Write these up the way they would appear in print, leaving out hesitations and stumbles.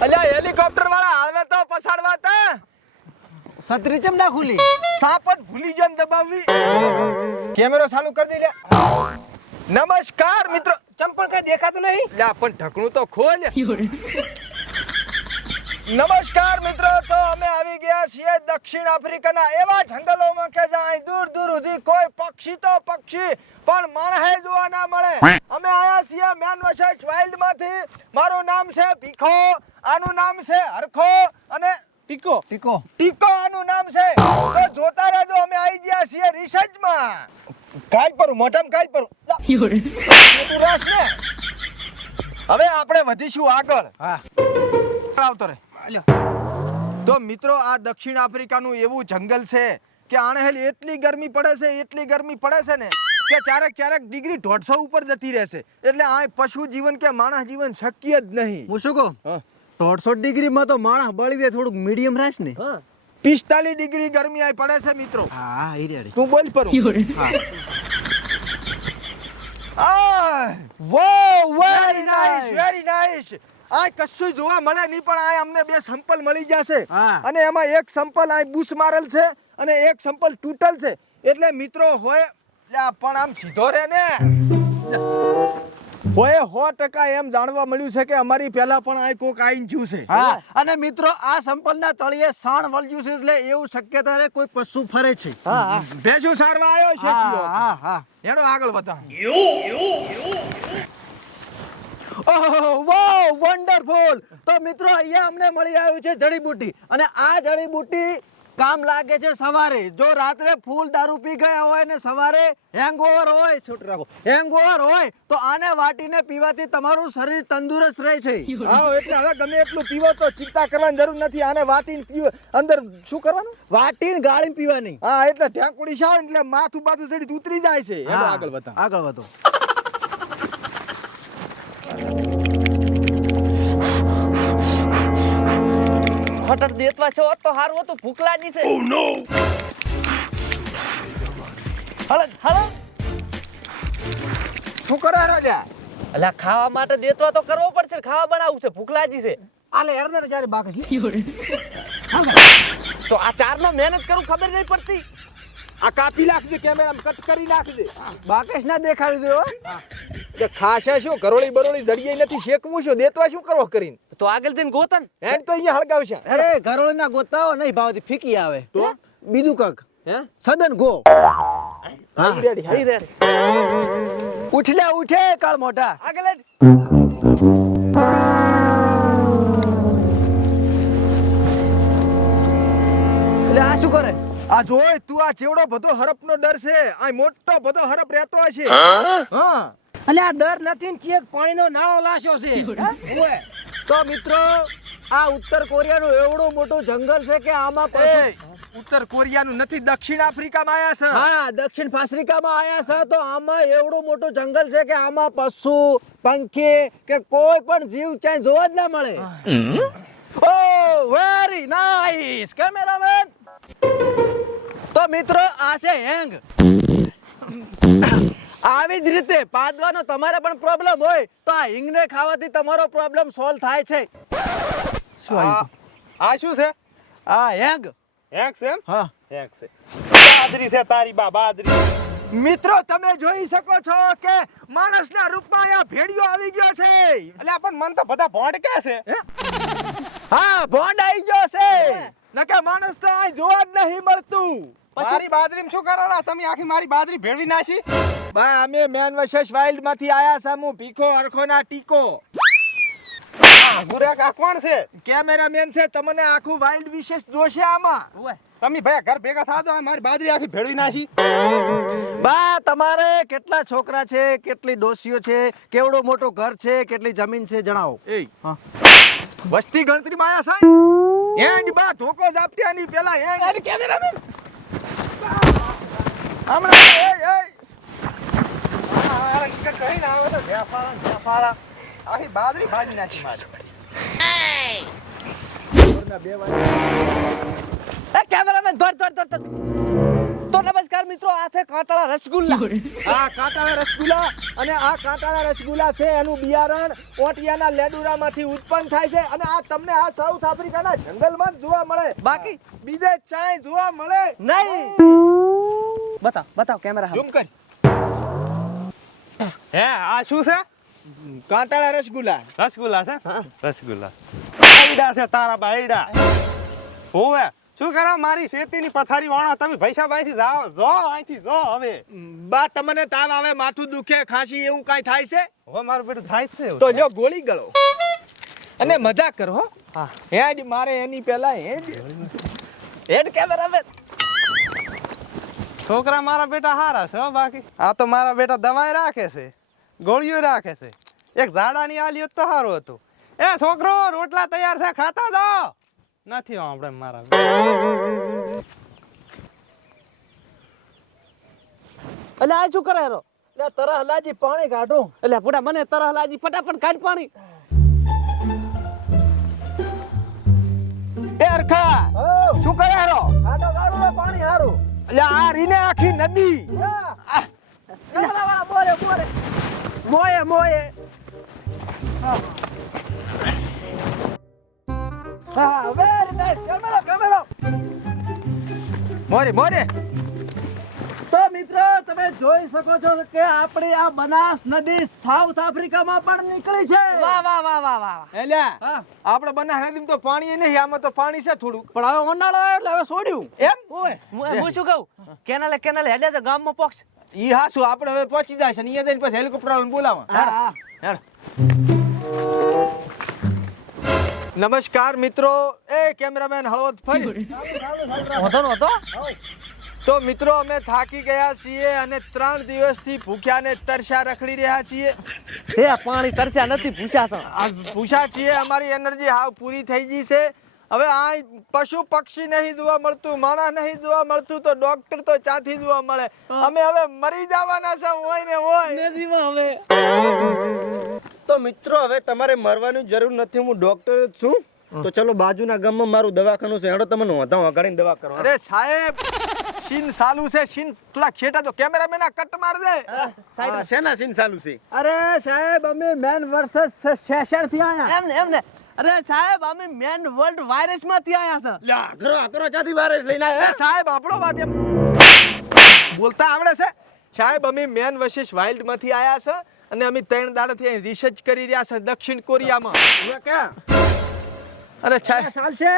અલ્યા હેલિકોપ્ટર વાળા હાલવે તો પછાડવા તા છત્રી ચમ ના ખુલી સાપ જ ભૂલી ગયો ને દબાવવી કેમેરો ચાલુ કરી દે લે નમસ્કાર મિત્રો ચંપલ કઈ દેખાતું નહીં લે પણ ઢકણું તો ખોલ નમસ્કાર મિત્રો તો અમે આવી ગયા છીએ દક્ષિણ આફ્રિકાના એવા જંગલોમાં કે જ્યાં દૂર દૂર સુધી કોઈ પક્ષી તો પક્ષી પણ માણસે જોવા ના મળે અમે આયા છીએ મેન વશેષ વાઇલ્ડ માંથી મારું નામ છે ભીખો આનું નામ છે હરખો અને ટીકો ટીકો ટીકો આનું નામ છે તો જોતા રહેજો અમે આવી ગયા છીએ રિસર્ચમાં કાલ પર મોઢામાં કાલ પર તું રાખ ને હવે આપણે વધીશું આગળ હા આવતો રે તો મિત્રો આ દક્ષિણ આફ્રિકાનું એવું જંગલ છે કે આણે એટલી ગરમી પડે છે ને કે ક્યારેક ડિગ્રી 150 ઉપર જતી રહેશે એટલે આ પશુ જીવન કે માણસ જીવન શક્ય જ નહીં હું શું કહું 150 ડિગ્રીમાં તો માણસ બળી દે થોડુંક મીડિયમ રાખ ને 45 ડિગ્રી ગરમી આ પડે છે મિત્રો હા ઈરેડી તું બોલ પર વેરી નાઇસ આ કશું જોવા મળે નહીં પણ આ અમને બે સંપલ મળી જશે અને એમાં એક સંપલ આ બુશ મારેલ છે અને એક સંપલ તૂટલ છે એટલે મિત્રો હોય પણ આમ સીધો રે ને હોય 100% એમ જાણવા મળ્યું છે કે અમારી પહેલા પણ આ કોક આઈન જ્યું છે હા અને મિત્રો આ સંપલના તળિયે સાણ વળ્યું છે એટલે એવું શક્યતા રે કોઈ પશુ ફરે છે હા ભેંસું સારવા આવ્યો છે હા હા એનો આગળ બતા ઓહ વાવ વન્ડરફુલ તો મિત્રો અહીંયા અમને મળી આવ્યું છે જડીબુટી અને આ જડીબુટી કામ લાગે છે સવારે જો રાત્રે ફૂલ દારૂ પી ગયા હોય ને સવારે હેંગઓવર હોય છોટ રાખો હેંગઓવર હોય તો આને વાટીને પીવાથી તમારું શરીર તંદુરસ્ત રહે છે હા એટલે હવે ગમે એટલું પીવો તો ચિંતા કરવાની જરૂર નથી આને વાટીને પીવો અંદર શું કરવાનું વાટીને ગાળીને પીવાની હા એટલે ઢેંકુડી શાવ એટલે માથું બાથું ચડી ઉતરી જાય છે એનો આગળ બતા આગળ વધો ખટર દેતવા છો તો હારું હતું ભૂખ લાગી છે ઓ નો હલો શું કરારો લ્યા અલા ખાવા માટે દેતવા તો કરવો પડશે ખાવા બનાવવું છે ભૂખ લાગી છે આલે હેરને ચારે બાકસ તો આ ચાર નો મહેનત કરું ખબર નહીં પડતી આ કાપી નાખજે કેમેરામાં કટ કરી નાખજે બાકેશ ના દેખાડી દો કે ખાશે શું કરોળી બરોળી જડીએ નથી શેકવું શું દેતવા શું કરવો કરીને તો આગળ જઈને ગોતન એન તો અહીંયા હળગાવશે અરે ઘરોળી ના ગોતાઓ નહીં ભાવતી ફીકી આવે તો બીજું કક હે સદન ગો હા રેડી હઈ રે ઉઠ ઉઠે કાળ મોટા આગળ એટલે આ શું કરે આ જોય તું આ ચેવડો બધો હરપનો ડર છે આ મોટો બધો હરપ રહેતો હશે હા અલે આ દર નથી ને ચેક પાણીનો નાળો લાશ્યો છે ઓય તો મિત્રો આ ઉત્તર કોરિયાનું એવડું મોટું જંગલ છે કે આમાં ઉત્તર કોરિયાનું નથી દક્ષિણ આફ્રિકામાં આયા છે હા દક્ષિણ આફ્રિકામાં આયા છે તો આમાં એવડું મોટું જંગલ છે કે આમાં પશુ પંખી કે કોઈ પણ જીવ ચાહે જોવા જ ના મળે ઓ વેરી નાઇસ કેમેરામેન તો મિત્રો આ છે હેંગ આવી જ રીતે પાદવાનો તમારે પણ પ્રોબ્લેમ હોય તો આ હિંગને ખાવાથી તમારો પ્રોબ્લેમ સોલ્વ થાય છે આ શું છે આ હેંગ હેંગ છે હા હેંગ છે બાદરી છે તારી બાદરી મિત્રો તમે જોઈ શકો છો કે માણસના રૂપમાં આ ભેડિયો આવી ગયો છે એટલે પણ મન તો બધા ભોંડ કે છે હા ભોંડ આવી ગયો છે નકે માણસ તો આ જોવા જ નહીં મળતું મારી બાદરીમાં શું કરવાના તમે આખી મારી બાદરી ભેળવી નાખી બા અમે મેન વશેષ વાઇલ્ડ માંથી આયા સામુ ભીખો હરખો ના ટીકો ગુરાક આ કોણ છે કેમેરામેન છે તમને આખું વાઇલ્ડ વિશેષ જોશે આમાં તમે ભાઈ ઘર ભેગા થાજો મારી બાદરી આખી ભેળવી નાખી બા તમારે કેટલા છોકરા છે કેટલી ડોસીઓ છે કેવડો મોટો ઘર છે કેટલી જમીન છે જણાવો એ વસ્તી ગણતરી માં આયા સાહેબ એન્ડ બા ધોકો જાપત્યાની પેલા એન્ડ કેમેરામેન હમણાં એ આ ઇકટ કહી ના આવે તો વ્યાફાળા આખી બાદરી ખાજી નાખી મારી એ કેમેરામેન ધોર તો નમસ્કાર મિત્રો, આ છે કાંટાળા રસગુલ્લા. આ કાંટાળા રસગુલ્લા અને આ કાંટાળા રસગુલ્લા છે એનું બિયારણ ઓટિયાના લેડુરામાંથી ઉત્પન્ન થાય છે અને આ તમને આ સાઉથ આફ્રિકાના જંગલમાં જ જોવા મળે. બાકી બીજે ચાય જોવા મળે નહીં. બતાવ કેમેરા ઝૂમ કર. હે આ શું છે? કાંટાળા રસગુલ્લા. રસગુલ્લા છે? રસગુલ્લા બાયડા છે તારા બાયડા. હોવે શું કરો મારી શેતીની પથારી વાળા તમે પૈસા બાઈથી જાઓ જો અહીંથી જો હવે. બા તમને તાવ આવે, માથું દુખે, ખાંસી એવું કાઈ થાય છે હવે મારું બેટું થાય જ છે એવું. તો લ્યો ગોળી ગળો અને મજાક કરો હો. હા. હેડ મારે એની પહેલા હેડ કેમેરામેન. છોકરા મારા બેટા હારા છે હો, બાકી આ તો મારા બેટા દવાઈ રાખે છે, ગોળીઓ રાખે છે. એક ઝાડાની આલી તો સારું હતું. એ છોકરો રોટલા તૈયાર છે, ખાતા જાઓ. નથી આપણે મારા એટલે આ શું કરે હેરો? લે તરહ હલાજી પાણી કાઢું. એટલે પૂરા મને તરહ લાજી, ફટાફટ કાઢ પાણી. એ અરખા શું કરે હેરો? કાઢો કાઢો લે પાણી હારું. એટલે આ રીને આખી નદી. કેમેરાવાળા બોરે બોરે. મોયે. હા વેરી નાઈસ. કેમેરો. મોરે તો મિત્રો તમે જોઈ શકો છો કે આપણી આ બનાસ નદી સાઉથ આફ્રિકામાં પણ નીકળી છે. વાહ. એલ્યા હા. આપણે બનાસ નદીમાં તો પાણી નહીં, આમાં તો પાણી છે થોડુંક. પણ હવે ઉનાળો આવ્યો એટલે હવે છોડ્યું. એમ ઓય હું શું કહું, કેનાલે હેડે તો ગામમાં પોક્ષ. ઈ હાસુ આપણે હવે પહોંચી જાય છે ને અહીંયા જઈને પછી હેલિકોપ્ટર વાળાને બોલાવા. હા. હેડ. નમસ્કાર મિત્રો. એ કેમેરામેન હળવદ ફરી. નહોતો. તો મિત્રો અમે થાકી ગયા છીએ અને 3 દિવસથી ભૂખ્યા ને તરસ્યા રખડી રહ્યા છીએ. છે પાણી તરસ્યા નથી, પૂછ્યા છે. આ ભૂખ્યા છીએ, અમારી એનર્જી હાવ પૂરી થઈ ગઈ છે. હવે આ પશુ પક્ષી નહીં જોવા મળતું, માણસ નહીં જોવા મળતું, તો ડોક્ટર તો ચાથી જોવા મળે. અમે હવે મરી જવાના છે હોય ને હોય. નદીમાં હવે તો મિત્રો હવે તમારે મરવાની જરૂર નથી, હું ડોક્ટર જ છું. તો ચલો બાજુના ગામમાં મારું દવાખાનું છે, હેડો તમને હોતા વગાડીને દવા કરો. અરે સાહેબ સીન ચાલુ છે, સીન થોડા ખેટા તો કેમેરામેન આ કટ માર દે. હા, શેના સીન ચાલુ છે? અરે સાહેબ અમે મેન વર્સસ સેશન થી આયા. એમને અરે સાહેબ અમે મેન વર્લ્ડ વાયરસ માંથી આયા છે. લ્યા કરો ચાથી વાયરસ લઈને એ આવ્યા? સાહેબ આપણો વાત એમ બોલતા આવડે છે? સાહેબ અમે મેન વર્સિસ વાઇલ્ડ માંથી આયા છે અને અમે 3 દાડાથી રિસર્ચ કરી રહ્યા છે દક્ષિણ કોરિયામાં. ક્યાં? અરે સાહેબ ચાલ છે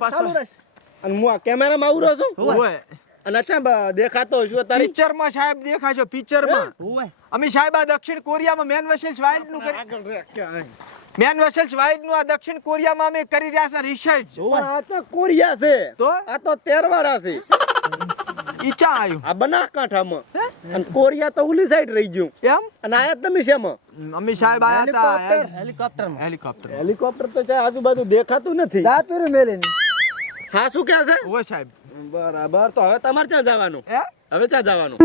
પાછો. અને હું આ કેમેરામાં આવું રહ્યો છું ઓય અને અચ્છા દેખાતો છું તારી પિક્ચરમાં સાહેબ દેખાશો પિક્ચરમાં. ઓય અમે સાહેબ આ દક્ષિણ કોરિયામાં મેન વર્સિસ વાઇલ્ડ નું કરી મેન વર્સિસ વાઇલ્ડ નું આ દક્ષિણ કોરિયામાં અમે કરી રહ્યા છે રિસર્ચ. પણ આ તો કોરિયા છે, તો આ તો તેરવાડા છે. ઈચ્છા આવ્યું આ બનાસકાંઠામાં અને કોરિયા તો ઉલી સાઈડ રહી ગયું. એમ. અને આયા તમે શેમાં? અમે સાહેબ આયા હતા હેલિકોપ્ટરમાં. હેલિકોપ્ટર. હેલિકોપ્ટર તો છે આજુબાજુ દેખાતું નથી. દાતુર મેલીને હા શું કહે છે? ઓય સાહેબ બરાબર. તો હવે તમારે ક્યાં જવાનું? એ હવે ક્યાં જવાનું?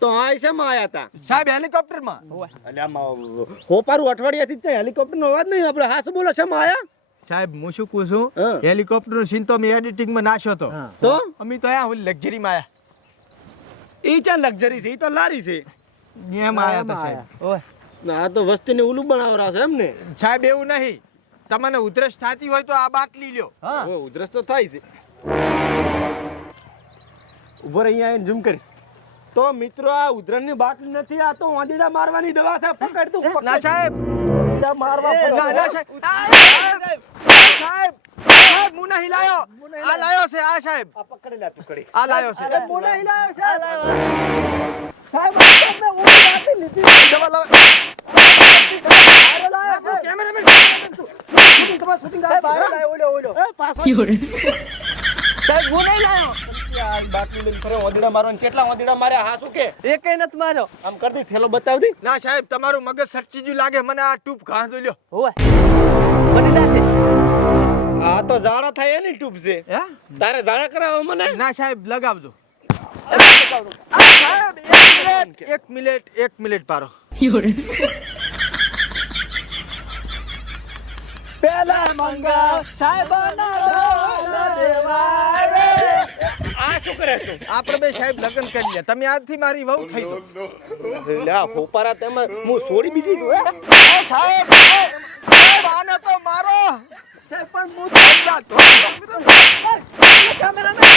તો આ શેમાં આયા હતા? સાહેબ હેલિકોપ્ટરમાં. એટલે આમાં હોપારું અઠવાડિયાથી જ છે, હેલિકોપ્ટરનો અવાજ નહીં આપણે. હા શું બોલો, શેમાં આયા? સાહેબ હું શું કહું છું, હા. હેલિકોપ્ટર નું સીન તો મેં એડિટિંગ માં નાખ્યો હતો. તો અમે તો અહીંયા લક્ઝરી માં આયા. ઈ ક્યાં લક્ઝરી છે? ઈ તો લારી છે. એમ આયા હતા સાહેબ. ઓય આ તો વસ્તીને ઉલું બનાવરા છે એમ ને? સાહેબ એવું નહીં, તમને ઉધરસ થતી હોય તો આ બાટલી લ્યો. હા હવે ઉધરસ તો થાય છે. ઉભો રહી અહીંયા ઝૂમ કરી. તો મિત્રો આ ઉધરસની બાટલી નથી, આ તો વાંદીડા મારવાની દવા છે. પકડ તું, પકડ. ના સાહેબ વાંદીડા મારવા પડે. ના સાહેબ સાહેબ હું નહીં લાયો, આ લાયો છે આ સાહેબ, આ પકડી લે તું કડી. આ લાયો છે. મોઢા હિલાયો છે સાહેબ. દવા લાવો. એ પાછો સાહેબ હું નહીં લાયો. આ બાટલી લઈને ફરે વાંદીડા મારવાની. કેટલા વાંદીડા માર્યા? હા શું કે? એકેય નથી માર્યો. આમ કર દી, થેલો બતાવ દી. ના સાહેબ તમારું મગજ સટચીજુ લાગે, મને આ ટૂપ ઘાસ દો લ્યો. ઓય બની જશે. આ તો ઝાડા થાય એની ટ્યુબ છે. હે? તારે ઝાડા કરાવો મને? ના સાહેબ લગાવજો. સાહેબ એક મિનિટ પારો. પેલા મંગા સાહેબ ના દેવા રે. આ શું કરે છે આપણે બે સાહેબ લગ્ન કરી લે તમે આજથી મારી વહુ થઈ જાઓ લા ફોપારા તમે હું છોડી બીજી તું હે એ સાહેબ સાહેબ આને તો મારો સાહેબ પણ હું થઈ જાતો કેમેરામેન